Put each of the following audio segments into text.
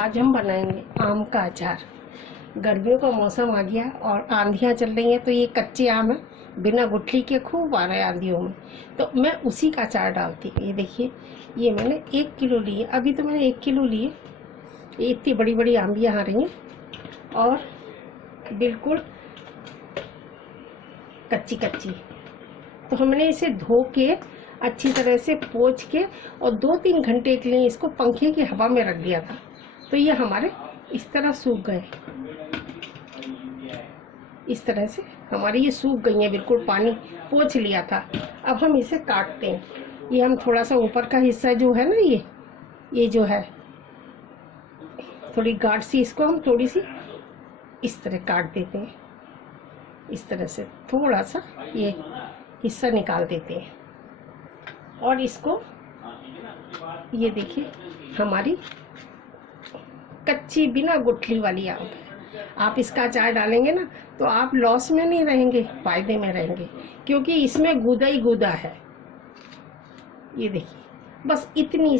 आज हम बनाएंगे आम का अचार। गर्मियों का मौसम आ गया और आंधियाँ चल रही हैं, तो ये कच्चे आम है, बिना गुठली के खूब आ रहे हैं आंधियों में, तो मैं उसी का अचार डालती हूँ। ये देखिए, ये मैंने 1 किलो लिए, अभी तो मैंने 1 किलो लिए। ये इतनी बड़ी बड़ी आंबियाँ आ रही हैं और बिल्कुल कच्ची कच्ची। तो हमने इसे धो के अच्छी तरह से पोंछ के और 2-3 घंटे के लिए इसको पंखे की हवा में रख दिया था, तो ये हमारे इस तरह सूख गए। इस तरह से हमारी ये सूख गई हैं, बिल्कुल पानी पोंछ लिया था। अब हम इसे काटते हैं। ये हम थोड़ा सा ऊपर का हिस्सा जो है ना, ये जो है थोड़ी गाढ़ सी, इसको हम थोड़ी सी इस तरह काट देते हैं। इस तरह से थोड़ा सा ये हिस्सा निकाल देते हैं और इसको, ये देखिए हमारी कच्ची बिना गुठली वाली आम है। आप इसका अचार डालेंगे ना तो आप लॉस में नहीं रहेंगे, फायदे में रहेंगे, क्योंकि इसमें गूदा ही गूदा है। ये देखिए, बस इतनी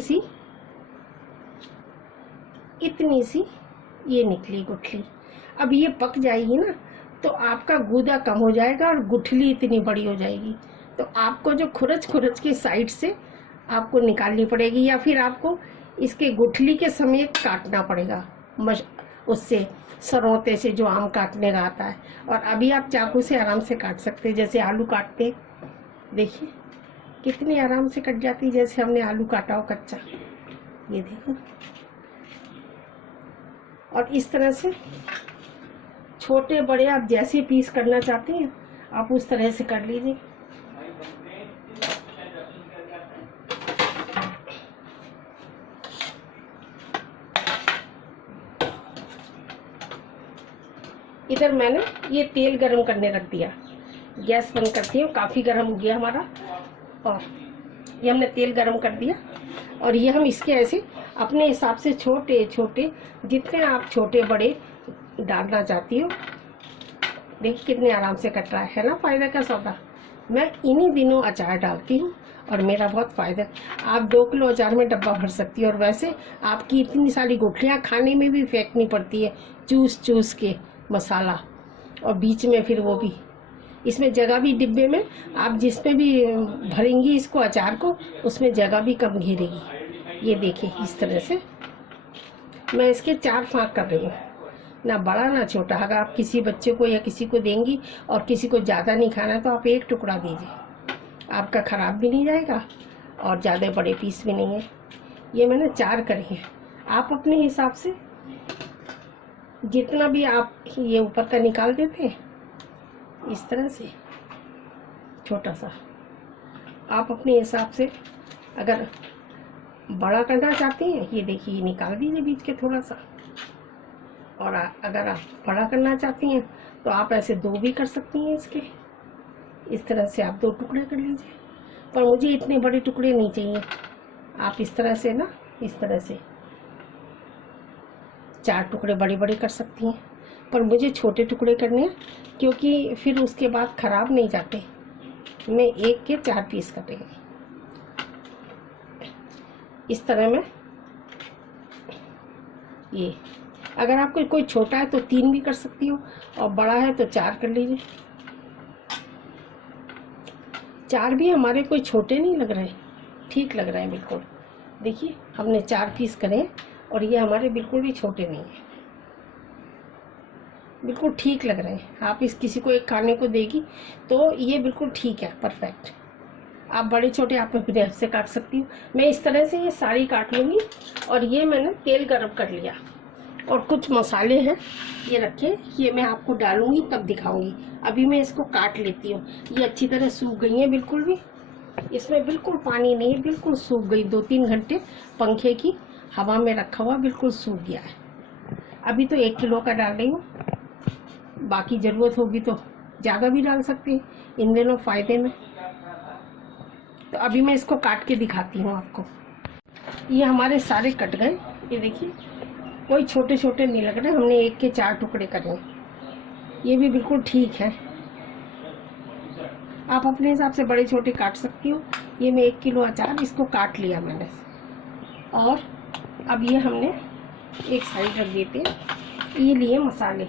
सी ये निकली गुठली। अब ये पक जाएगी ना तो आपका गूदा कम हो जाएगा और गुठली इतनी बड़ी हो जाएगी। तो आपको जो खुरच के साइड से आपको निकालनी पड़ेगी, या फिर आपको इसके गुठली के समेत काटना पड़ेगा, उससे सरौते से जो आम काटने का आता है। और अभी आप चाकू से आराम से काट सकते हैं, जैसे आलू काटते। देखिए कितनी आराम से कट जाती है, जैसे हमने आलू काटा हो कच्चा। ये देखो, और इस तरह से छोटे बड़े आप जैसे पीस करना चाहते हैं आप उस तरह से कर लीजिए। इधर मैंने ये तेल गरम करने रख दिया। गैस बंद करती हूँ, काफ़ी गर्म हो गया हमारा, और ये हमने तेल गरम कर दिया। और ये हम इसके ऐसे अपने हिसाब से छोटे छोटे, जितने आप छोटे बड़े डालना चाहती हो। देखिए कितने आराम से कट रहा है ना, फ़ायदा का सौदा। मैं इन्हीं दिनों अचार डालती हूँ और मेरा बहुत फ़ायदा। आप 2 किलो अचार में डब्बा भर सकती है, और वैसे आपकी इतनी सारी गुठलियाँ खाने में भी फेंकनी पड़ती है, चूस के मसाला, और बीच में फिर वो भी, इसमें जगह भी, डिब्बे में आप जिसमें भी भरेंगी इसको अचार को, उसमें जगह भी कम घेरेगी। ये देखिए इस तरह से मैं इसके 4 फाँक कर रही हूँ, ना बड़ा ना छोटा। अगर आप किसी बच्चे को या किसी को देंगी और किसी को ज़्यादा नहीं खाना तो आप 1 टुकड़ा दीजिए, आपका ख़राब भी नहीं जाएगा और ज़्यादा बड़े पीस भी नहीं है। ये मैंने 4 करे हैं। आप अपने हिसाब से जितना भी आप ये ऊपर का निकाल देते हैं, इस तरह से छोटा सा आप अपने हिसाब से अगर बड़ा करना चाहते हैं, ये देखिए ये निकाल दीजिए बीच के थोड़ा सा। और अगर आप बड़ा करना चाहती हैं तो आप ऐसे 2 भी कर सकती हैं इसके। इस तरह से आप 2 टुकड़े कर लीजिए, पर मुझे इतने बड़े टुकड़े नहीं चाहिए। आप इस तरह से ना, इस तरह से 4 टुकड़े बड़े बड़े कर सकती हैं, पर मुझे छोटे टुकड़े करने हैं, क्योंकि फिर उसके बाद ख़राब नहीं जाते। मैं 1 के 4 पीस कर रही हूँ। इस तरह में ये, अगर आपको कोई छोटा है तो 3 भी कर सकती हो, और बड़ा है तो 4 कर लीजिए। 4 भी हमारे कोई छोटे नहीं लग रहे, ठीक लग रहे हैं बिल्कुल। देखिए हमने 4 पीस करे और ये हमारे बिल्कुल भी छोटे नहीं हैं, बिल्कुल ठीक लग रहे हैं। आप इस किसी को एक खाने को देगी तो ये बिल्कुल ठीक है, परफेक्ट। आप बड़े छोटे आप अपने हाथ से काट सकती हूँ। मैं इस तरह से ये सारी काट लूँगी। और ये मैंने तेल गरम कर लिया और कुछ मसाले हैं ये रखे, ये मैं आपको डालूंगी तब दिखाऊंगी। अभी मैं इसको काट लेती हूँ। ये अच्छी तरह सूख गई है, बिल्कुल भी इसमें बिल्कुल पानी नहीं है, बिल्कुल सूख गई। 2-3 घंटे पंखे की हवा में रखा हुआ बिल्कुल सूख गया है। अभी तो 1 किलो का डाल रही हूँ, बाकी ज़रूरत होगी तो ज़्यादा भी डाल सकती हैं इन दिनों फ़ायदे में। तो अभी मैं इसको काट के दिखाती हूँ आपको। ये हमारे सारे कट गए, ये देखिए कोई छोटे छोटे नहीं लग रहे। हमने 1 के 4 टुकड़े करे, ये भी बिल्कुल ठीक है। आप अपने हिसाब से बड़े छोटे काट सकती हो। ये मैं 1 किलो अचार इसको काट लिया मैंने। और अब ये हमने एक साइड रख देते हैं। ये लिए मसाले,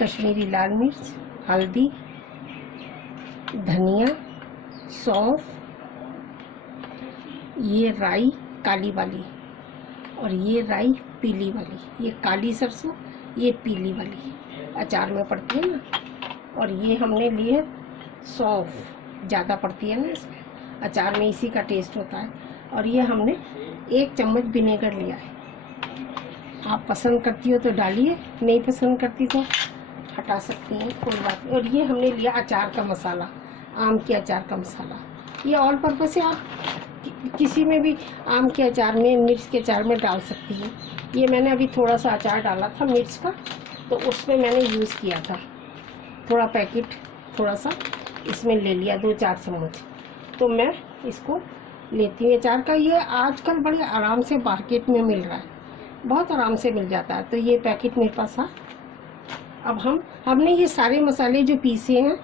कश्मीरी लाल मिर्च, हल्दी, धनिया, सौंफ, ये राई काली वाली और ये राई पीली वाली, ये काली सरसों, ये पीली वाली अचार में पड़ती है ना। और ये हमने लिए सौंफ, ज़्यादा पड़ती है ना इसमें, अचार में इसी का टेस्ट होता है। और ये हमने 1 चम्मच विनेगर लिया है। आप पसंद करती हो तो डालिए, नहीं पसंद करती तो हटा सकती हैं, कोई बात नहीं। और ये हमने लिया अचार का मसाला, आम के अचार का मसाला। ये ऑल पर्पस से आप किसी में भी आम के अचार में, मिर्च के अचार में डाल सकती हैं। ये मैंने अभी थोड़ा सा अचार डाला था मिर्च का, तो उसमें मैंने यूज़ किया था थोड़ा पैकेट, थोड़ा सा इसमें ले लिया 2-4 चम्मच। तो मैं इसको लेती हूँ अचार का। ये आजकल बड़े आराम से मार्केट में मिल रहा है, बहुत आराम से मिल जाता है। तो ये पैकेट मेरे पास था। अब हमने ये सारे मसाले जो पीसे हैं,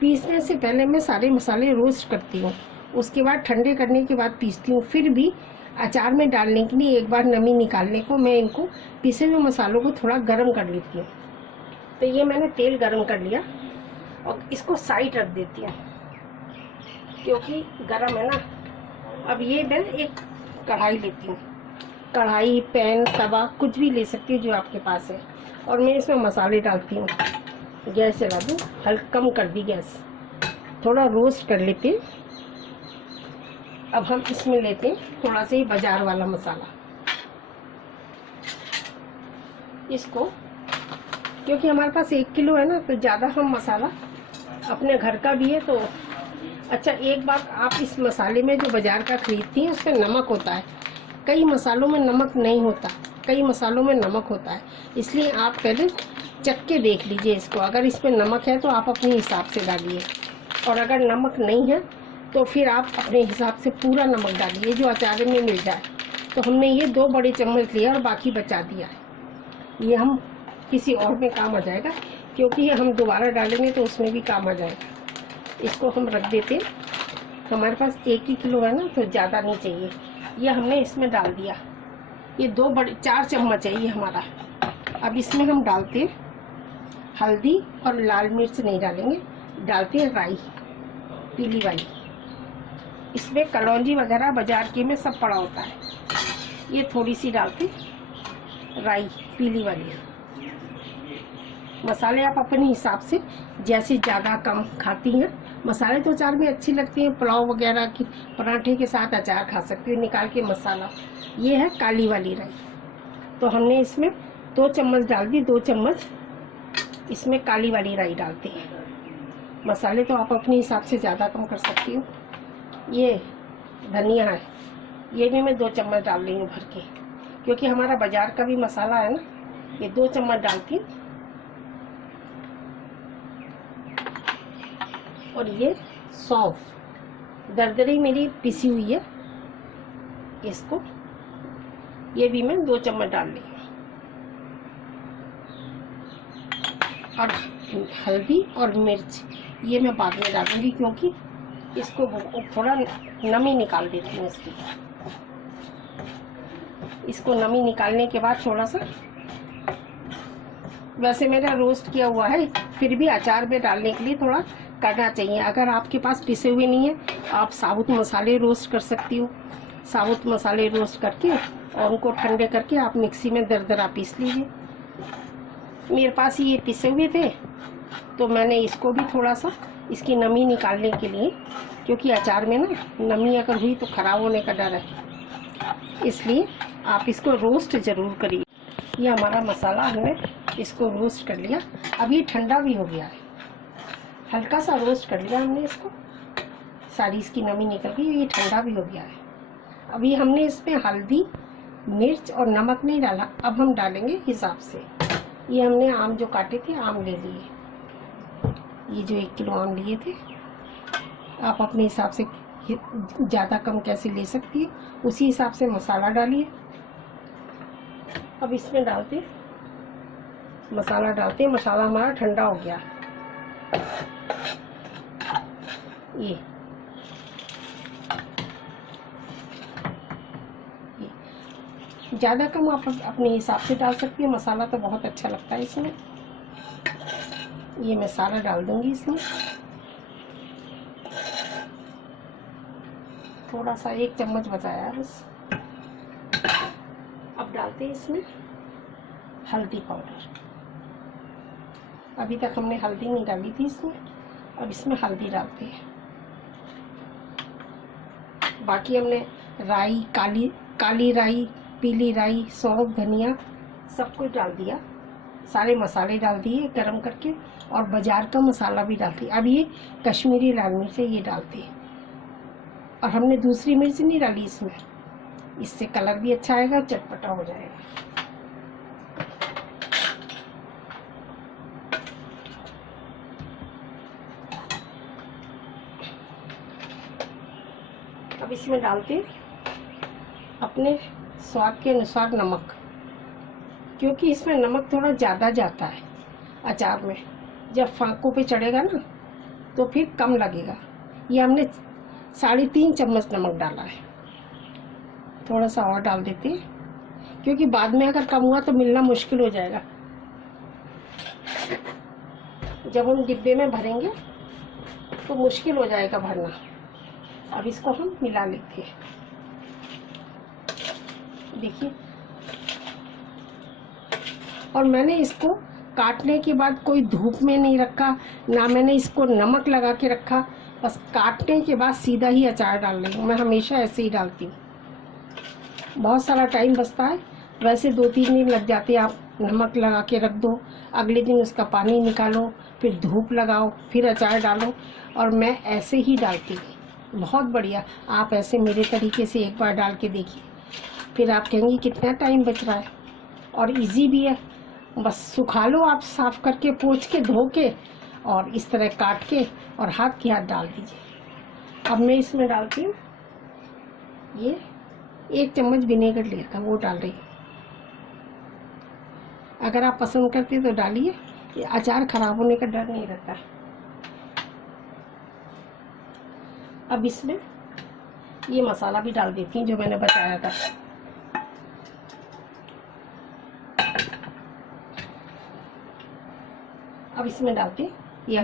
पीसने से पहले मैं सारे मसाले रोस्ट करती हूँ, उसके बाद ठंडे करने के बाद पीसती हूँ। फिर भी अचार में डालने के लिए एक बार नमी निकालने को मैं इनको पीसे हुए मसालों को थोड़ा गर्म कर लेती हूँ। तो ये मैंने तेल गर्म कर लिया और इसको साइड रख देती हूँ क्योंकि गर्म है ना। अब ये मैं एक कढ़ाई लेती हूँ, कढ़ाई, पैन, तवा कुछ भी ले सकती हूँ जो आपके पास है। और मैं इसमें मसाले डालती हूँ। गैस चला दूँ, हल्का कम कर दी गैस, थोड़ा रोस्ट कर लेते हैं। अब हम इसमें लेते हैं थोड़ा सा ही बाजार वाला मसाला। इसको क्योंकि हमारे पास 1 किलो है ना, तो ज़्यादा हम मसाला, अपने घर का भी है तो अच्छा। एक बात, आप इस मसाले में जो बाजार का खरीदती हैं उसमें नमक होता है, कई मसालों में नमक नहीं होता, कई मसालों में नमक होता है। इसलिए आप पहले चख के देख लीजिए इसको, अगर इसमें नमक है तो आप अपने हिसाब से डालिए, और अगर नमक नहीं है तो फिर आप अपने हिसाब से पूरा नमक डालिए जो अचार में मिल जाए। तो हमने ये 2 बड़े चम्मच लिया और बाकी बचा दिया है। ये हम किसी और में काम आ जाएगा, क्योंकि ये हम दोबारा डालेंगे तो उसमें भी काम आ जाएगा। इसको हम रख देते हैं। हमारे पास 1 ही किलो है ना, तो ज़्यादा नहीं चाहिए। ये हमने इसमें डाल दिया, ये 4 चम्मच है ये हमारा। अब इसमें हम डालते हैं हल्दी, और लाल मिर्च नहीं डालेंगे, डालते हैं राई पीली वाली। इसमें कलौंजी वगैरह बाजार के में सब पड़ा होता है। ये थोड़ी सी डालते राई पीली वाली। मसाले आप अपने हिसाब से, जैसे ज़्यादा कम खाती हैं, मसाले तो अचार में अच्छी लगती हैं, पुलाव वगैरह की पराठे के साथ अचार खा सकती हो निकाल के मसाला। ये है काली वाली राई, तो हमने इसमें 2 चम्मच डाल दी, 2 चम्मच इसमें काली वाली राई डालते हैं। मसाले तो आप अपने हिसाब से ज़्यादा कम कर सकती हो। ये धनिया है, ये भी मैं 2 चम्मच डाल रही हूँ भर के, क्योंकि हमारा बाजार का भी मसाला है ना। ये 2 चम्मच डालती हूँ। और ये सौंफ दरदरी मेरी पिसी हुई है, इसको ये भी मैं 2 चम्मच डाल रही हूँ। और हल्दी और मिर्च ये मैं बाद में डालूंगी, क्योंकि इसको थोड़ा नमी निकाल देती हूँ इसकी। इसको नमी निकालने के बाद थोड़ा सा, वैसे मेरा रोस्ट किया हुआ है, फिर भी अचार में डालने के लिए थोड़ा करना चाहिए। अगर आपके पास पिसे हुए नहीं है, आप साबुत मसाले रोस्ट कर सकती हो। साबुत मसाले रोस्ट करके और उनको ठंडे करके आप मिक्सी में दरदरा पीस लीजिए। मेरे पास ये पिसे हुए थे, तो मैंने इसको भी थोड़ा सा, इसकी नमी निकालने के लिए, क्योंकि अचार में ना नमी अगर हुई तो ख़राब होने का डर है, इसलिए आप इसको रोस्ट ज़रूर करिए। ये हमारा मसाला हमने इसको रोस्ट कर लिया। अब ये ठंडा भी हो गया है, हल्का सा रोस्ट कर लिया हमने इसको, सारी इसकी नमी निकल गई, ये ठंडा भी हो गया है। अभी हमने इसमें हल्दी, मिर्च और नमक नहीं डाला, अब हम डालेंगे हिसाब से। ये हमने आम जो काटे थे, आम ले लिए, ये जो 1 किलो आम लिए थे, आप अपने हिसाब से ज़्यादा कम कैसे ले सकती है, उसी हिसाब से मसाला डालिए। अब इसमें डालते मसाला हमारा ठंडा हो गया। ये ज़्यादा कम आप अपने हिसाब से डाल सकती हैं। मसाला तो बहुत अच्छा लगता है इसमें। ये मैं सारा डाल दूंगी इसमें। थोड़ा सा 1 चम्मच बचाया बस। अब डालते हैं इसमें हल्दी पाउडर। अभी तक हमने हल्दी नहीं डाली थी इसमें, अब इसमें हल्दी डालते हैं। बाकी हमने राई, काली राई, पीली राई, सौंफ, धनिया सब कुछ डाल दिया। सारे मसाले डाल दिए गरम करके, और बाजार का मसाला भी डाल दिया। अब ये कश्मीरी लाल मिर्च है, ये डालते हैं। और हमने दूसरी मिर्च नहीं डाली इसमें, इससे कलर भी अच्छा आएगा और चटपटा हो जाएगा। अब इसमें डालते अपने स्वाद के अनुसार नमक, क्योंकि इसमें नमक थोड़ा ज़्यादा जाता है अचार में। जब फांकों पे चढ़ेगा ना तो फिर कम लगेगा। ये हमने 3.5 चम्मच नमक डाला है। थोड़ा सा और डाल देते हैं, क्योंकि बाद में अगर कम हुआ तो मिलना मुश्किल हो जाएगा। जब हम डिब्बे में भरेंगे तो मुश्किल हो जाएगा भरना। अब इसको हम मिला लेते हैं। देखिए, और मैंने इसको काटने के बाद कोई धूप में नहीं रखा, ना मैंने इसको नमक लगा के रखा। बस काटने के बाद सीधा ही अचार डाल रही हूँ। मैं हमेशा ऐसे ही डालती हूँ। बहुत सारा टाइम बचता है। वैसे 2-3 दिन लग जाते हैं। आप नमक लगा के रख दो, अगले दिन उसका पानी निकालो, फिर धूप लगाओ, फिर अचार डालो। और मैं ऐसे ही डालती हूँ। बहुत बढ़िया। आप ऐसे मेरे तरीके से एक बार डाल के देखिए, फिर आप कहेंगी कितना टाइम बच रहा है। और इजी भी है। बस सुखा लो आप, साफ करके, पोंछ के, धो के, और इस तरह काट के और हाथ के हाथ डाल दीजिए। अब मैं इसमें डालती हूँ, ये 1 चम्मच विनेगर लिया था वो डाल रही हूँ। अगर आप पसंद करते तो डालिए, ये अचार खराब होने का डर नहीं रहता। अब इसमें ये मसाला भी डाल देती हूँ जो मैंने बताया था। अब इसमें डालते हैं, ये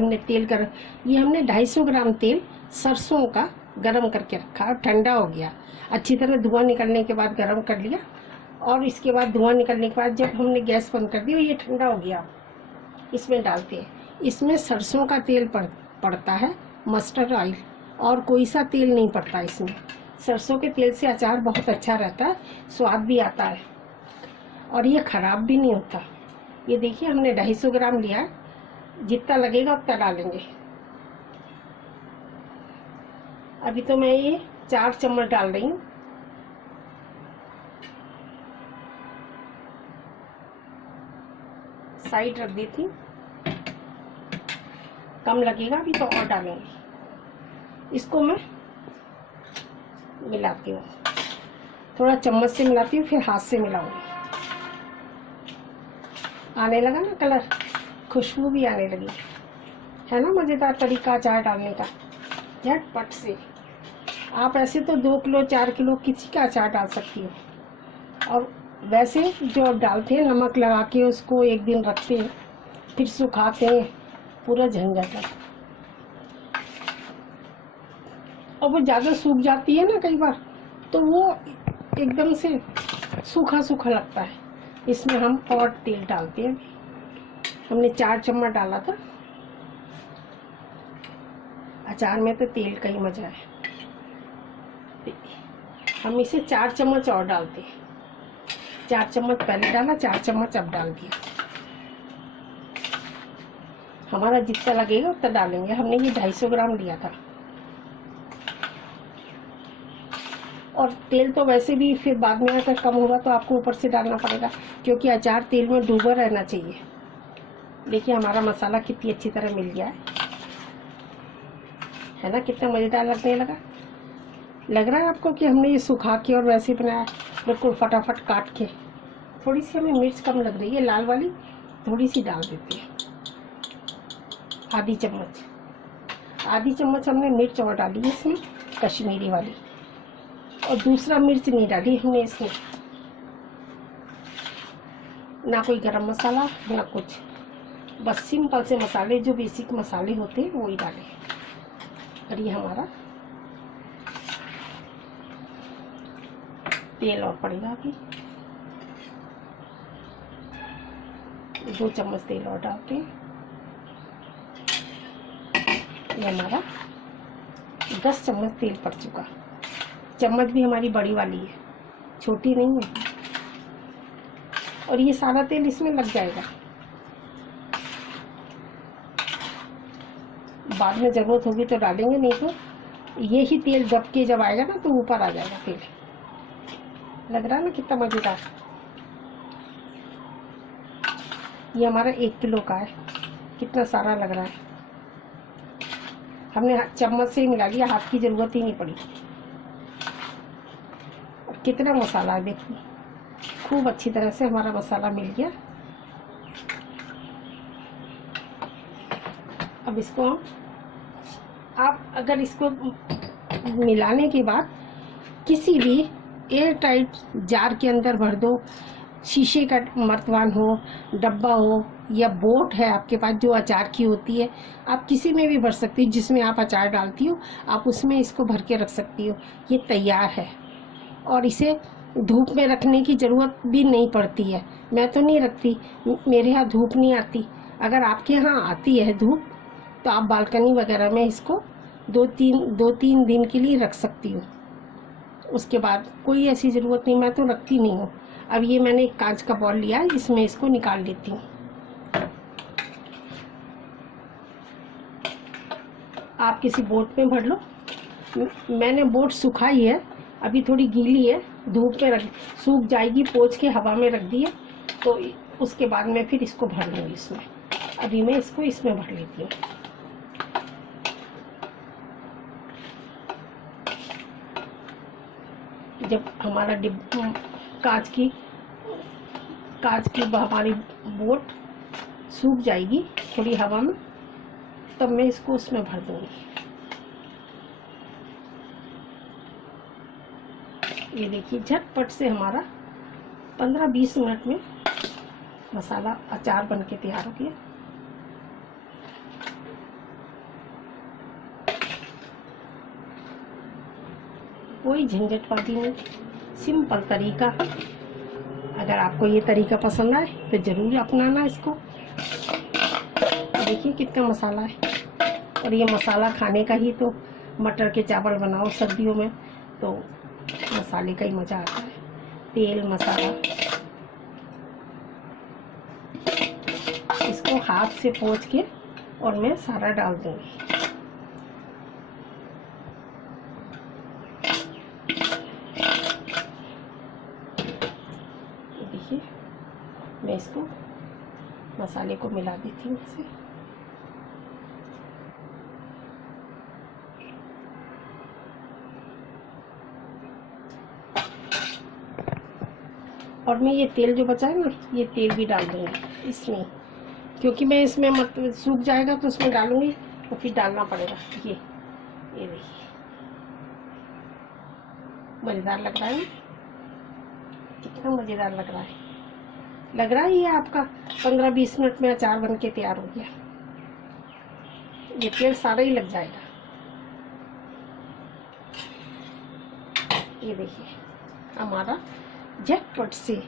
हमने 250 ग्राम तेल सरसों का गरम करके रखा और ठंडा हो गया। अच्छी तरह धुआं निकलने के बाद गरम कर लिया, और इसके बाद धुआं निकलने के बाद जब हमने गैस बंद कर दी और ये ठंडा हो गया, इसमें डालते हैं। इसमें सरसों का तेल पड़ता है, मस्टर्ड ऑयल, और कोई सा तेल नहीं पड़ता इसमें। सरसों के तेल से अचार बहुत अच्छा रहता है, स्वाद भी आता है, और ये खराब भी नहीं होता। ये देखिए, हमने 250 ग्राम लिया, जितना लगेगा उतना डालेंगे। अभी तो मैं ये 4 चम्मच डाल रही हूँ। साइड रख देती हूँ, कम लगेगा अभी तो और डालेंगे। इसको मैं मिलाती हूँ, थोड़ा चम्मच से मिलाती हूँ, फिर हाथ से मिलाऊंगी। आने लगा ना कलर, खुशबू भी आने लगी है ना। मज़ेदार तरीका अचार डालने का, झटपट से। आप ऐसे तो 2 किलो 4 किलो किसी का अचार डाल सकती हो। और वैसे जो डालते हैं नमक लगा के, उसको 1 दिन रखते हैं, फिर सुखाते हैं, पूरा झंझट है। और वो ज़्यादा सूख जाती है ना कई बार, तो वो एकदम से सूखा सूखा लगता है। इसमें हम और तेल डालते हैं। हमने 4 चम्मच डाला था। अचार में तो तेल का ही मजा है। हम इसे 4 चम्मच और डालते हैं। 4 चम्मच पहले डाला, 4 चम्मच अब डाल दिया। हमारा जितना लगेगा उतना डालेंगे। हमने ये 250 ग्राम लिया था। और तेल तो वैसे भी फिर बाद में अगर कम होगा तो आपको ऊपर से डालना पड़ेगा, क्योंकि अचार तेल में डूबा रहना चाहिए। देखिए, हमारा मसाला कितनी अच्छी तरह मिल गया है ना। कितना मज़ेदार लगने लगा। लग रहा है आपको कि हमने ये सुखा के और वैसे बनाया, बिल्कुल फटाफट काट के। थोड़ी सी हमें मिर्च कम लग रही है, लाल वाली थोड़ी सी डाल देते हैं, आधी चम्मच हमने मिर्च और डाली है इसमें, कश्मीरी वाली। और दूसरा मिर्च नहीं डाली हमने इसमें। ना कोई गरम मसाला ना कुछ, बस सिंपल से मसाले जो बेसिक मसाले होते हैं वही डालें। और ये हमारा तेल और पड़ेगा अभी, 2 चम्मच तेल और डालते हैं। ये हमारा 10 चम्मच तेल पड़ चुका। चम्मच भी हमारी बड़ी वाली है, छोटी नहीं है। और ये सारा तेल इसमें लग जाएगा, बाद में ज़रूरत होगी तो डालेंगे, नहीं तो ये ही तेल दब के जब आएगा ना तो ऊपर आ जाएगा तेल। लग रहा है ना कितना मज़ेदार। ये हमारा 1 किलो का है, कितना सारा लग रहा है। हमने चम्मच से ही मिला लिया, हाथ की ज़रूरत ही नहीं पड़ी। और कितना मसाला है देखिए, खूब अच्छी तरह से हमारा मसाला मिल गया। अब इसको आप अगर इसको मिलाने के बाद किसी भी एयर टाइट जार के अंदर भर दो, शीशे का मर्तबान हो, डब्बा हो, या बोट है आपके पास जो अचार की होती है, आप किसी में भी भर सकती हो। जिसमें आप अचार डालती हो आप उसमें इसको भर के रख सकती हो। ये तैयार है और इसे धूप में रखने की ज़रूरत भी नहीं पड़ती है। मैं तो नहीं रखती, मेरे यहाँ धूप नहीं आती। अगर आपके यहाँ आती है धूप तो आप बालकनी वगैरह में इसको 2-3 दिन के लिए रख सकती हो। उसके बाद कोई ऐसी ज़रूरत नहीं, मैं तो रखती नहीं हूँ। अब ये मैंने एक कांच का बॉल लिया है, इसमें इसको निकाल लेती हूँ। आप किसी बोट में भर लो। मैंने बोट सुखाई है, अभी थोड़ी गीली है, धूप में रख, सूख जाएगी, पोंछ के हवा में रख दी है, तो उसके बाद मैं फिर इसको भर लूँगी इसमें। अभी मैं इसको इसमें भर लेती हूँ। जब हमारा कांच की हमारी बोट सूख जाएगी थोड़ी हवा में, तब मैं इसको उसमें भर दूंगी। ये देखिए झटपट से हमारा 15-20 मिनट में मसाला अचार बन के तैयार हो गया। कोई झंझटबाजी नहीं, सिंपल तरीका। अगर आपको ये तरीका पसंद आए तो ज़रूर अपनाना इसको। देखिए कितना मसाला है, और ये मसाला खाने का ही तो, मटर के चावल बनाओ सर्दियों में तो मसाले का ही मज़ा आता है। तेल मसाला, इसको हाथ से पोंछ के और मैं सारा डाल दूँगी। देखिए मैं इसको मसाले को मिला देती हूँ इसे। और मैं ये तेल जो बचा है ना, ये तेल भी डाल दूँगी इसमें, क्योंकि मैं इसमें मतलब सूख जाएगा तो उसमें डालूँगी तो फिर डालना पड़ेगा। ये देखिए मज़ेदार लग रहा है, कितना मज़ेदार लग रहा है। लग रहा है ये आपका 15-20 मिनट में अचार बन के तैयार हो गया। ये तेल सारा ही लग जाएगा। ये देखिए हमारा झटपट से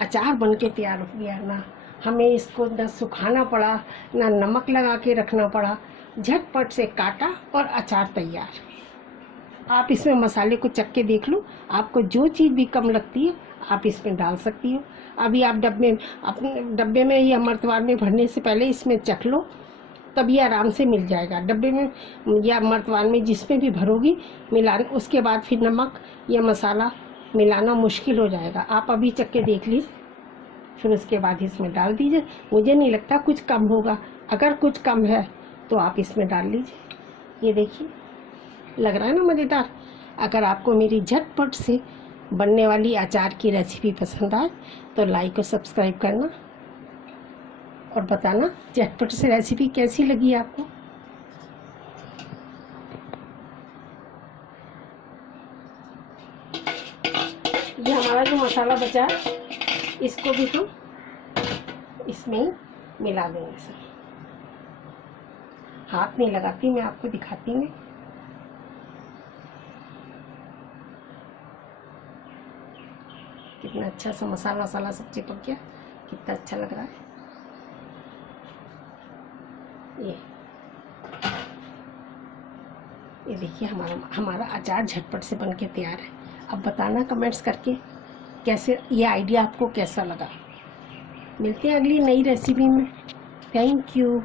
अचार बन के तैयार हो गया। ना हमें इसको न सुखाना पड़ा, ना नमक लगा के रखना पड़ा, झटपट से काटा और अचार तैयार। आप इसमें मसाले को चख के देख लो, आपको जो चीज़ भी कम लगती है आप इसमें डाल सकती हो। अभी आप अपने डब्बे में या मर्तबान में भरने से पहले इसमें चख लो, तब ये आराम से मिल जाएगा। डब्बे में या मर्तबान में जिसमें भी भरोगी मिलाने, उसके बाद फिर नमक या मसाला मिलाना मुश्किल हो जाएगा। आप अभी चख के देख लीजिए, फिर उसके बाद इसमें डाल दीजिए। मुझे नहीं लगता कुछ कम होगा, अगर कुछ कम है तो आप इसमें डाल लीजिए। ये देखिए लग रहा है ना मज़ेदार। अगर आपको मेरी झटपट से बनने वाली अचार की रेसिपी पसंद आए तो लाइक और सब्सक्राइब करना और बताना झटपट से रेसिपी कैसी लगी आपको। ये हमारा जो मसाला बचा है इसको भी हम इसमें ही मिला देंगे सब। हाथ नहीं लगाती मैं, आपको दिखाती हूँ। कितना अच्छा सा मसाला वसाला सब चिपक गया, कितना अच्छा लग रहा है। ये देखिए हमारा अचार झटपट से बन के तैयार है। अब बताना कमेंट्स करके कैसे ये आइडिया आपको कैसा लगा। मिलते हैं अगली नई रेसिपी में। Thank you.